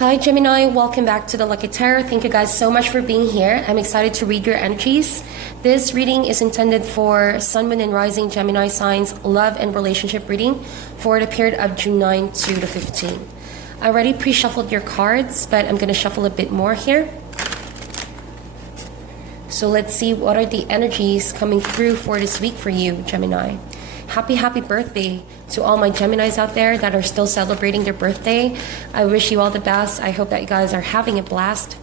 Hi Gemini, welcome back to the Lucky Tarot. Thank you guys so much for being here. I'm excited to read your energies. This reading is intended for Sun, Moon, and Rising Gemini signs, love and relationship reading for the period of June 9 to the 15th. I already pre-shuffled your cards, but I'm going to shuffle a bit more here. So let's see what are the energies coming through for this week for you, Gemini. Happy birthday to all my Geminis out there that are still celebrating their birthday. I wish you all the best. I hope that you guys are having a blast.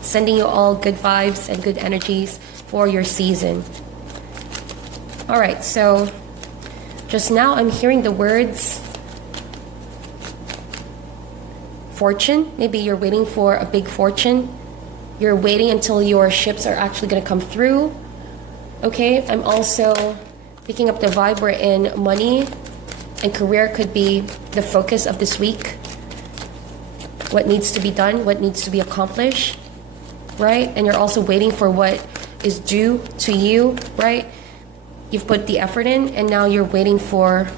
Sending you all good vibes and good energies for your season. All right, so just now I'm hearing the words fortune. Maybe you're waiting for a big fortune. You're waiting until your ships are actually going to come through. Okay, I'm also picking up the vibe we're in. Money and career could be the focus of this week. What needs to be done, what needs to be accomplished, right? And you're also waiting for what is due to you, right? You've put the effort in and now you're waiting for,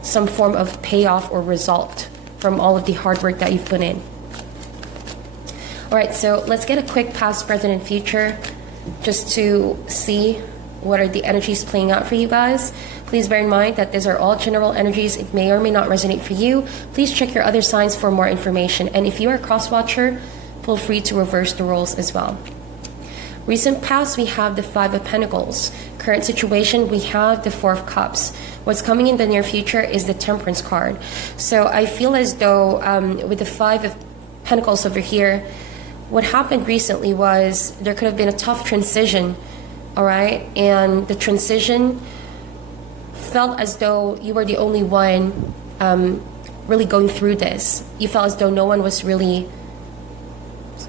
some form of payoff or result from all of the hard work that you've put in. All right, so let's get a quick past, present, and future just to see what are the energies playing out for you guys. Please bear in mind that these are all general energies. It may or may not resonate for you. Please check your other signs for more information. And if you are a cross-watcher, feel free to reverse the roles as well. Recent past, we have the Five of Pentacles. Current situation, we have the Four of Cups. What's coming in the near future is the Temperance card. So I feel as though with the Five of Pentacles over here, what happened recently was there could have been a tough transition. All right, and the transition felt as though you were the only one really going through this. You felt as though no one was really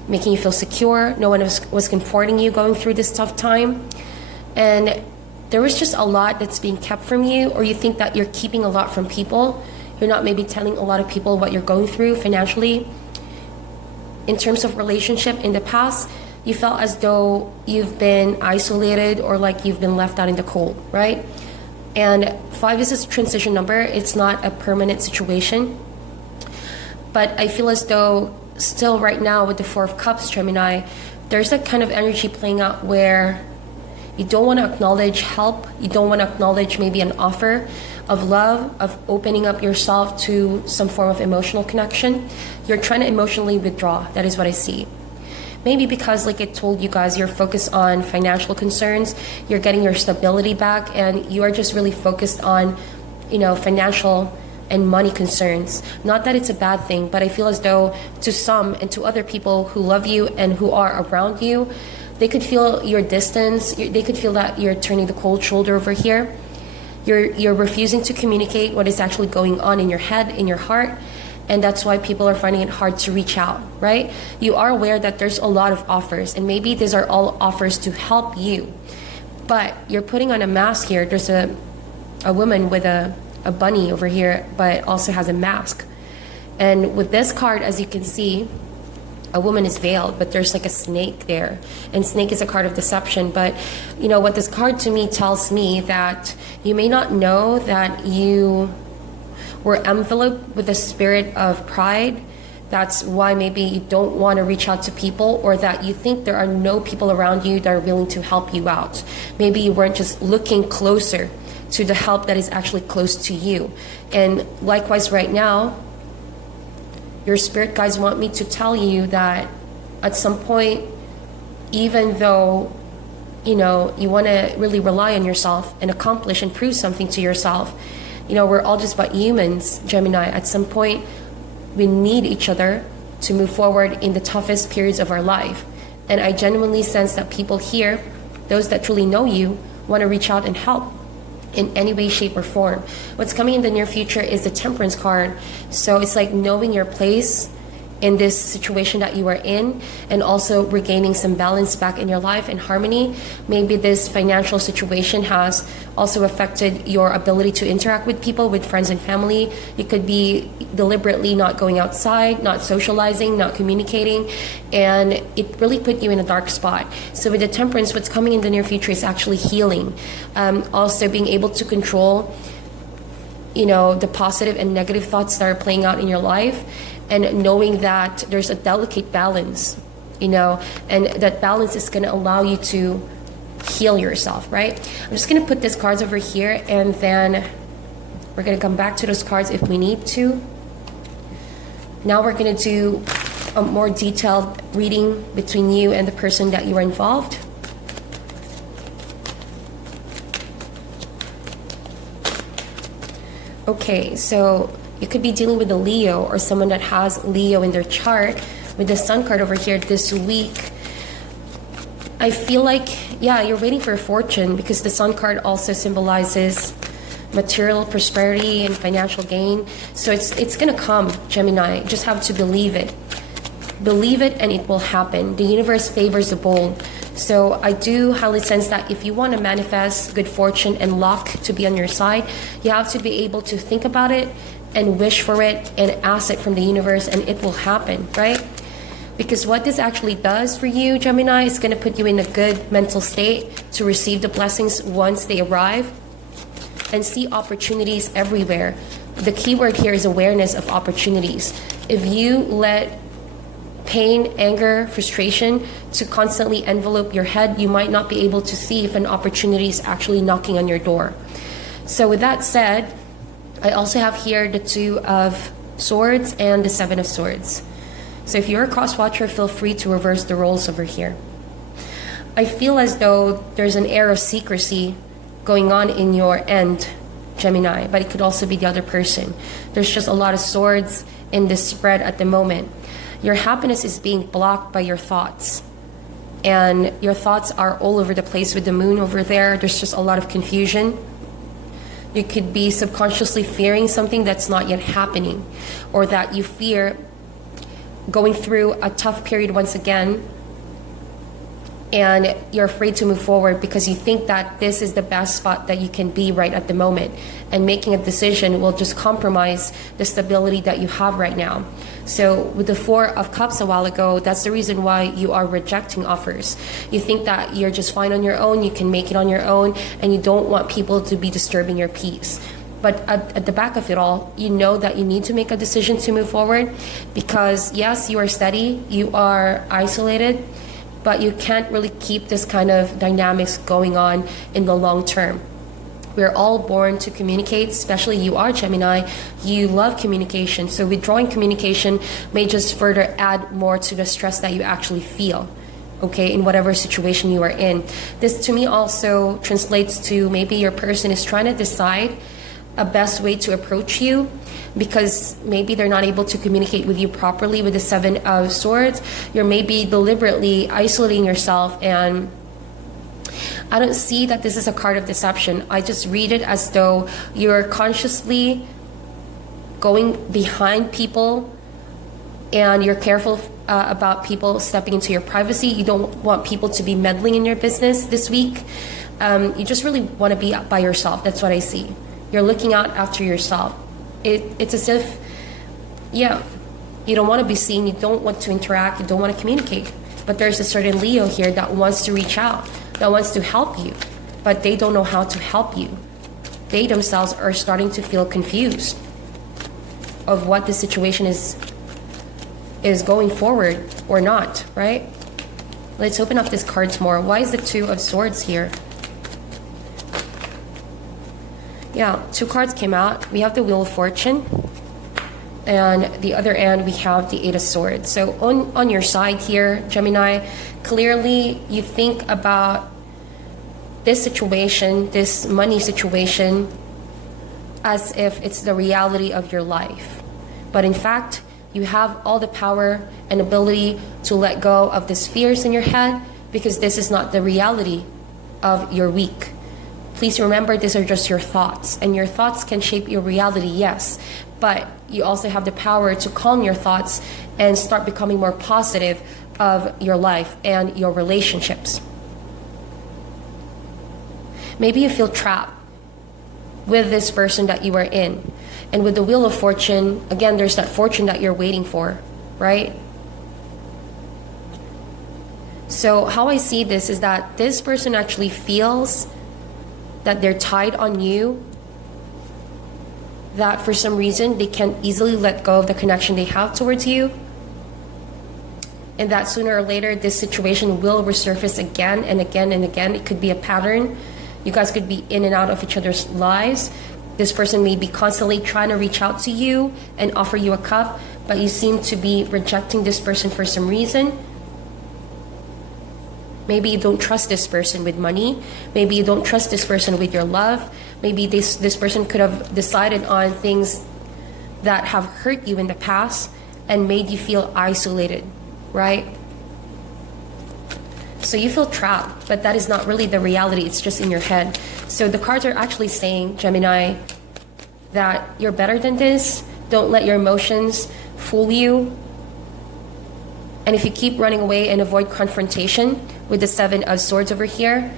making you feel secure. No one was comforting you going through this tough time. And there was just a lot that's being kept from you, or you think that you're keeping a lot from people. You're not maybe telling a lot of people what you're going through financially. In terms of relationship in the past, you felt as though you've been isolated or like you've been left out in the cold, right? And 5 is a transition number. It's not a permanent situation. But I feel as though still right now with the Four of Cups, Gemini, there's that kind of energy playing out where you don't want to acknowledge help. You don't want to acknowledge maybe an offer of love, of opening up yourself to some form of emotional connection. You're trying to emotionally withdraw. That is what I see. Maybe because, like I told you guys, you're focused on financial concerns, you're getting your stability back, and you are just really focused on, financial and money concerns. Not that it's a bad thing, but I feel as though to some and to other people who love you and who are around you, they could feel your distance. They could feel that you're turning the cold shoulder over here. You're refusing to communicate what is actually going on in your head, in your heart. And that's why people are finding it hard to reach out, right? You are aware that there's a lot of offers, and maybe these are all offers to help you. But you're putting on a mask here. There's a woman with a bunny over here, but also has a mask. And with this card, as you can see, a woman is veiled, but there's like a snake there. And snake is a card of deception. But what this card to me tells me that you may not know that you were enveloped with a spirit of pride. That's why maybe you don't want to reach out to people, or that you think there are no people around you that are willing to help you out. Maybe you weren't just looking closer to the help that is actually close to you. And likewise right now, your spirit guides want me to tell you that at some point, even though you want to really rely on yourself and accomplish and prove something to yourself, we're all just but humans, Gemini. At some point, we need each other to move forward in the toughest periods of our life. And I genuinely sense that people here, those that truly know you, want to reach out and help in any way, shape, or form. What's coming in the near future is the Temperance card. So it's like knowing your place in this situation that you are in, and also regaining some balance back in your life and harmony. Maybe this financial situation has also affected your ability to interact with people, with friends and family. You could be deliberately not going outside, not socializing, not communicating, and it really put you in a dark spot. So with the Temperance, what's coming in the near future is actually healing. Also being able to control the positive and negative thoughts that are playing out in your life. and knowing that there's a delicate balance, you know, and that balance is going to allow you to heal yourself, right? I'm just going to put these cards over here, and then we're going to come back to those cards if we need to. Now we're going to do a more detailed reading between you and the person that you are involved. Okay, so you could be dealing with a Leo or someone that has Leo in their chart. With the Sun card over here this week, I feel like, yeah, you're waiting for a fortune, because the Sun card also symbolizes material prosperity and financial gain. So it's gonna come, Gemini. You just have to believe it. Believe it and it will happen. The universe favors the bold. So I do highly sense that if you want to manifest good fortune and luck to be on your side, you have to be able to think about it and wish for it and ask it from the universe, and it will happen, right? Because what this actually does for you, Gemini, is going to put you in a good mental state to receive the blessings once they arrive and see opportunities everywhere. The key word here is awareness of opportunities. If you let pain, anger, frustration to constantly envelope your head, you might not be able to see if an opportunity is actually knocking on your door. So with that said, I also have here the Two of Swords and the Seven of Swords. So if you're a cross watcher, feel free to reverse the roles over here. I feel as though there's an air of secrecy going on in your end, Gemini, but it could also be the other person. There's just a lot of swords in this spread at the moment. Your happiness is being blocked by your thoughts. And your thoughts are all over the place with the moon over there. There's just a lot of confusion. You could be subconsciously fearing something that's not yet happening, or that you fear going through a tough period once again, and you're afraid to move forward because you think that this is the best spot that you can be right at the moment, and making a decision will just compromise the stability that you have right now. So with the Four of Cups a while ago, that's the reason why you are rejecting offers. You think that you're just fine on your own, you can make it on your own, and you don't want people to be disturbing your peace. But at the back of it all, you know that you need to make a decision to move forward, because yes, you are steady, you are isolated, but you can't really keep this kind of dynamics going on in the long term. We're all born to communicate, especially you are Gemini. You love communication. So withdrawing communication may just further add more to the stress that you actually feel, okay, in whatever situation you are in. This to me also translates to maybe your person is trying to decide a best way to approach you, because maybe they're not able to communicate with you properly with the Seven of Swords. You're maybe deliberately isolating yourself, and I don't see that this is a card of deception. I just read it as though you're consciously going behind people, and you're careful about people stepping into your privacy. You don't want people to be meddling in your business this week. You just really want to be by yourself. That's what I see. You're looking out after yourself. It's as if, yeah, you don't want to be seen, you don't want to interact, you don't want to communicate. But there's a certain Leo here that wants to reach out, that wants to help you, but they don't know how to help you. They themselves are starting to feel confused of what the situation is going forward or not, right? Let's open up these cards more. Why is the Two of Swords here? Yeah, two cards came out. We have the Wheel of Fortune, and the other end we have the Eight of Swords. So on your side here, Gemini, clearly you think about this situation, this money situation, as if it's the reality of your life. But in fact, you have all the power and ability to let go of these fears in your head, because this is not the reality of your week. Please remember, these are just your thoughts, and your thoughts can shape your reality, yes, but you also have the power to calm your thoughts and start becoming more positive of your life and your relationships. Maybe you feel trapped with this person that you are in. And with the Wheel of Fortune, again, there's that fortune that you're waiting for, right? So how I see this is that this person actually feels that they're tied on you that for some reason they can't easily let go of the connection they have towards you, and that sooner or later this situation will resurface again and again and again. It could be a pattern. You guys could be in and out of each other's lives. This person may be constantly trying to reach out to you and offer you a cup, but you seem to be rejecting this person for some reason. Maybe you don't trust this person with money. Maybe you don't trust this person with your love. Maybe this person could have decided on things that have hurt you in the past and made you feel isolated, right? So you feel trapped, but that is not really the reality. It's just in your head. So the cards are actually saying, Gemini, that you're better than this. Don't let your emotions fool you. And if you keep running away and avoid confrontation with the Seven of Swords over here,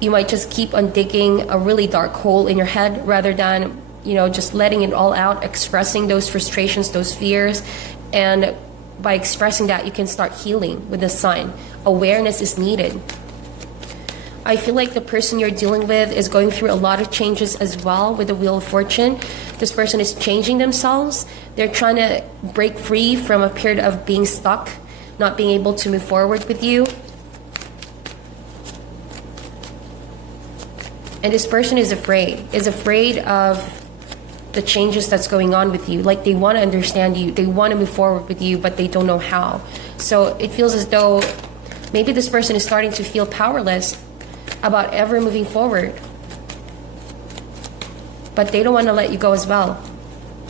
you might just keep on digging a really dark hole in your head rather than, just letting it all out, expressing those frustrations, those fears. And by expressing that, you can start healing with the Sun. Awareness is needed. I feel like the person you're dealing with is going through a lot of changes as well with the Wheel of Fortune. This person is changing themselves. They're trying to break free from a period of being stuck, not being able to move forward with you. And this person is afraid of the changes that's going on with you. Like, they want to understand you, they want to move forward with you, but they don't know how. So it feels as though maybe this person is starting to feel powerless about ever moving forward, but they don't want to let you go as well,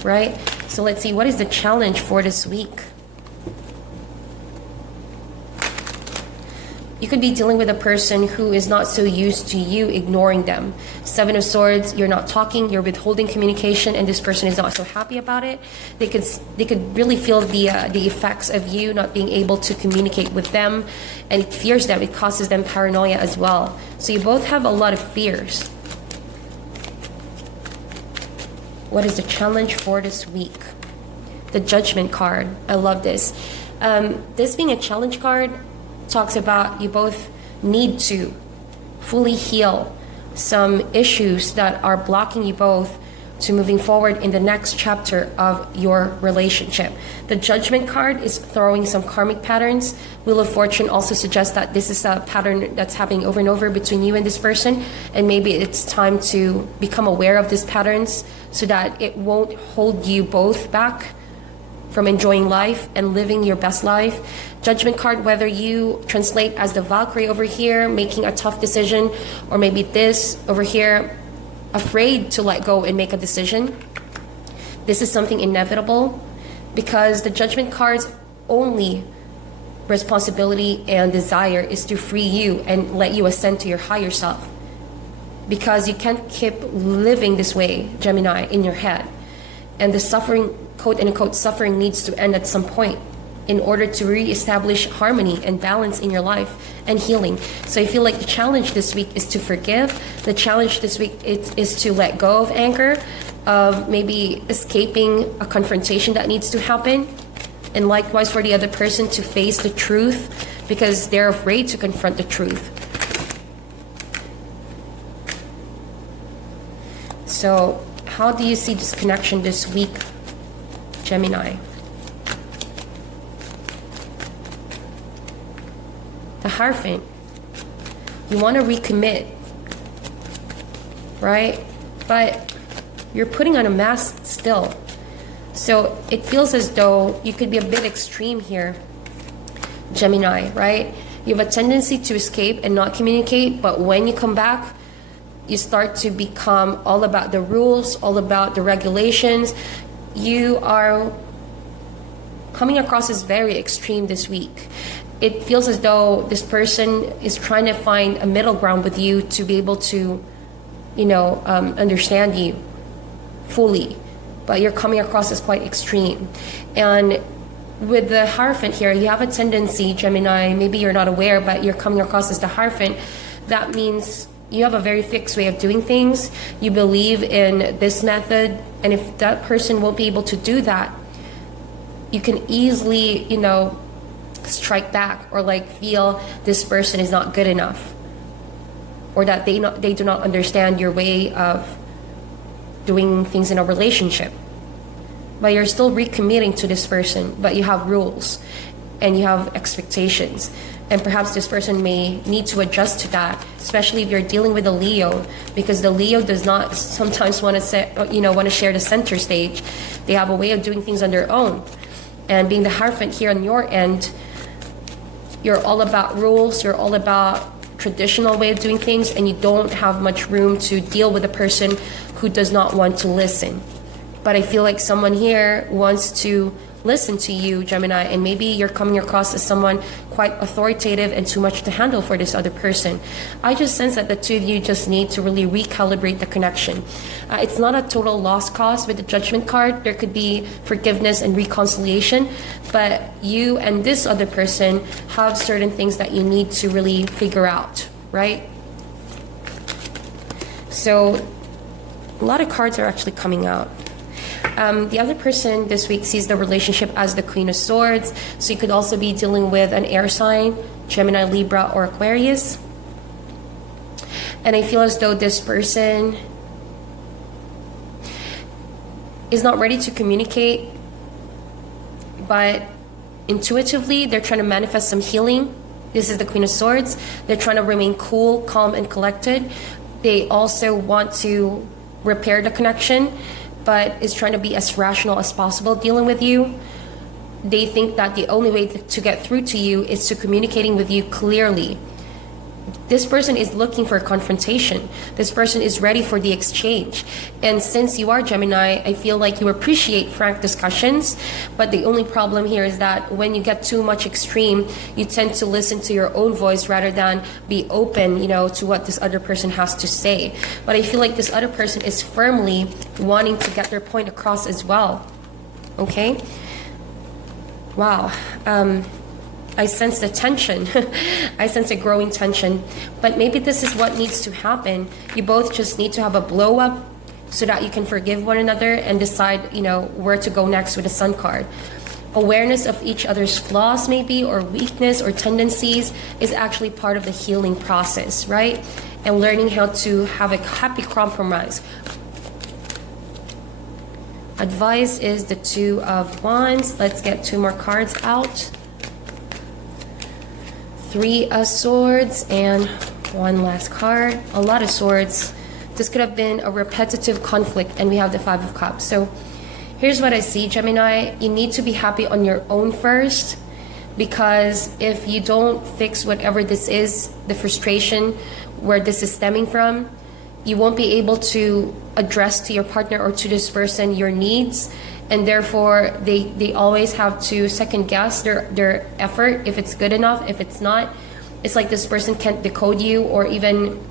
right? So let's see, what is the challenge for this week? You could be dealing with a person who is not so used to you ignoring them. Seven of Swords, you're not talking, you're withholding communication, and this person is not so happy about it. They could really feel the effects of you not being able to communicate with them, and it fears them. It causes them paranoia as well. So you both have a lot of fears. What is the challenge for this week? The Judgment card. I love this. This being a challenge card talks about you both need to fully heal some issues that are blocking you both to moving forward in the next chapter of your relationship. The Judgment card is throwing some karmic patterns. Wheel of Fortune also suggests that this is a pattern that's happening over and over between you and this person, and maybe it's time to become aware of these patterns so that it won't hold you both back from enjoying life and living your best life. Judgment card, whether you translate as the Valkyrie over here, making a tough decision, or maybe this over here, afraid to let go and make a decision. This is something inevitable, because the Judgment card's only responsibility and desire is to free you and let you ascend to your higher self. Because you can't keep living this way, Gemini, in your head. And the suffering, quote unquote, suffering needs to end at some point in order to reestablish harmony and balance in your life and healing. So I feel like the challenge this week is to forgive. The challenge this week is to let go of anger, of maybe escaping a confrontation that needs to happen. And likewise for the other person to face the truth, because they're afraid to confront the truth. So how do you see this connection this week, Gemini? The Hierophant. You want to recommit, right? But you're putting on a mask still. So it feels as though you could be a bit extreme here, Gemini, right? You have a tendency to escape and not communicate, but when you come back, you start to become all about the rules, all about the regulations. You are coming across as very extreme this week. It feels as though this person is trying to find a middle ground with you to be able to, understand you fully. But you're coming across as quite extreme. And with the Hierophant here, you have a tendency, Gemini, maybe you're not aware, but you're coming across as the Hierophant. That means you have a very fixed way of doing things. You believe in this method. And if that person won't be able to do that, you can easily, strike back or feel this person is not good enough, or that they do not understand your way of doing things in a relationship. But you're still recommitting to this person, but you have rules and you have expectations. And perhaps this person may need to adjust to that, especially if you're dealing with a Leo, because the Leo does not sometimes want to share the center stage. They have a way of doing things on their own. And being the Hierophant here on your end, you're all about rules, you're all about traditional way of doing things, and you don't have much room to deal with a person who does not want to listen. But I feel like someone here wants to listen to you, Gemini, and maybe you're coming across as someone quite authoritative and too much to handle for this other person. I just sense that the two of you just need to really recalibrate the connection. It's not a total lost cause with the Judgment card. There could be forgiveness and reconciliation, but you and this other person have certain things that you need to really figure out, right? So a lot of cards are actually coming out. The other person this week sees the relationship as the Queen of Swords. So you could also be dealing with an air sign, Gemini, Libra, or Aquarius. And I feel as though this person is not ready to communicate, but intuitively they're trying to manifest some healing. This is the Queen of Swords. They're trying to remain cool, calm, and collected. They also want to repair the connection, but is trying to be as rational as possible dealing with you. They think that the only way to get through to you is to communicating with you clearly. This person is looking for a confrontation. This person is ready for the exchange. And since you are Gemini, I feel like you appreciate frank discussions, but the only problem here is that when you get too much extreme, you tend to listen to your own voice rather than be open, to what this other person has to say. But I feel like this other person is firmly wanting to get their point across as well. Okay? Wow. I sense the tension. I sense a growing tension. But maybe this is what needs to happen. You both just need to have a blow up so that you can forgive one another and decide, where to go next with the Sun card. Awareness of each other's flaws maybe, or weakness or tendencies, is actually part of the healing process, right? And learning how to have a happy compromise. Advice is the Two of Wands. Let's get 2 more cards out. 3 of Swords and 1 last card. A lot of swords. This could have been a repetitive conflict, and we have the 5 of Cups. So here's what I see, Gemini. You need to be happy on your own first, because if you don't fix whatever this is, the frustration where this is stemming from, you won't be able to address to your partner or to this person your needs, and therefore they always have to second guess their effort, if it's good enough. If it's not, it's like this person can't decode you or even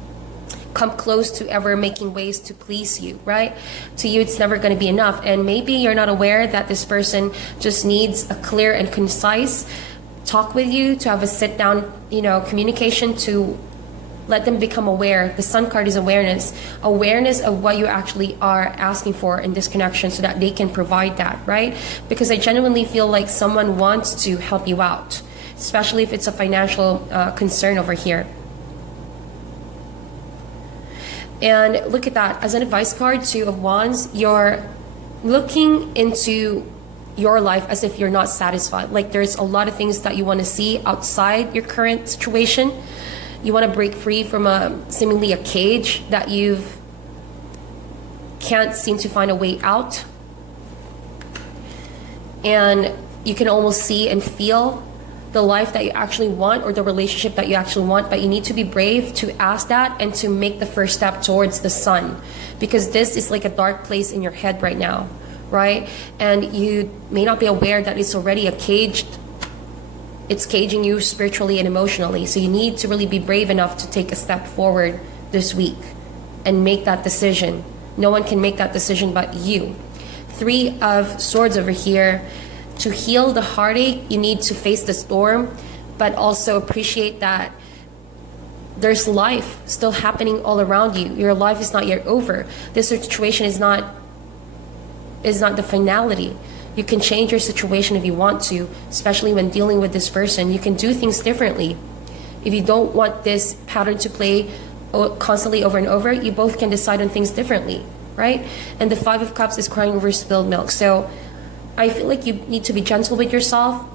come close to ever making ways to please you, right? To you, it's never going to be enough. And maybe you're not aware that this person just needs a clear and concise talk with you, to have a sit down, communication, to let them become aware. The Sun card is awareness of what you actually are asking for in this connection, so that they can provide that, right? Because I genuinely feel like someone wants to help you out, especially if it's a financial concern over here. And look at that. As an advice card, 2 of Wands, you're looking into your life as if you're not satisfied. Like there's a lot of things that you want to see outside your current situation. You want to break free from seemingly a cage that you can't seem to find a way out. And you can almost see and feel the life that you actually want, or the relationship that you actually want, but you need to be brave to ask that and to make the first step towards the sun, because this is like a dark place in your head right now, right? And you may not be aware that it's already it's caging you spiritually and emotionally. So you need to really be brave enough to take a step forward this week and make that decision. No one can make that decision but you. 3 of Swords over here. To heal the heartache, you need to face the storm, but also appreciate that there's life still happening all around you. Your life is not yet over. This situation is not the finality. You can change your situation if you want to, especially when dealing with this person. You can do things differently. If you don't want this pattern to play constantly over and over, you both can decide on things differently. right? And the Five of Cups is crying over spilled milk. So I feel like you need to be gentle with yourself,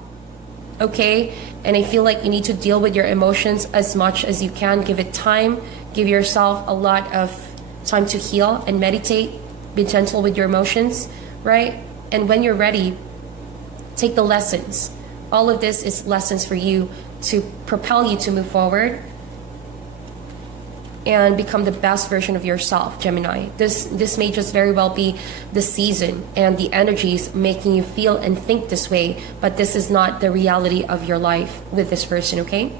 okay? And I feel like you need to deal with your emotions as much as you can. Give it time. Give yourself a lot of time to heal and meditate. Be gentle with your emotions, right? And when you're ready, take the lessons. All of this is lessons for you to propel you to move forward and become the best version of yourself, Gemini. This may just very well be the season and the energies making you feel and think this way, but this is not the reality of your life with this person, okay?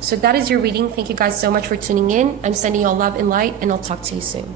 So that is your reading. Thank you guys so much for tuning in. I'm sending you all love and light, and I'll talk to you soon.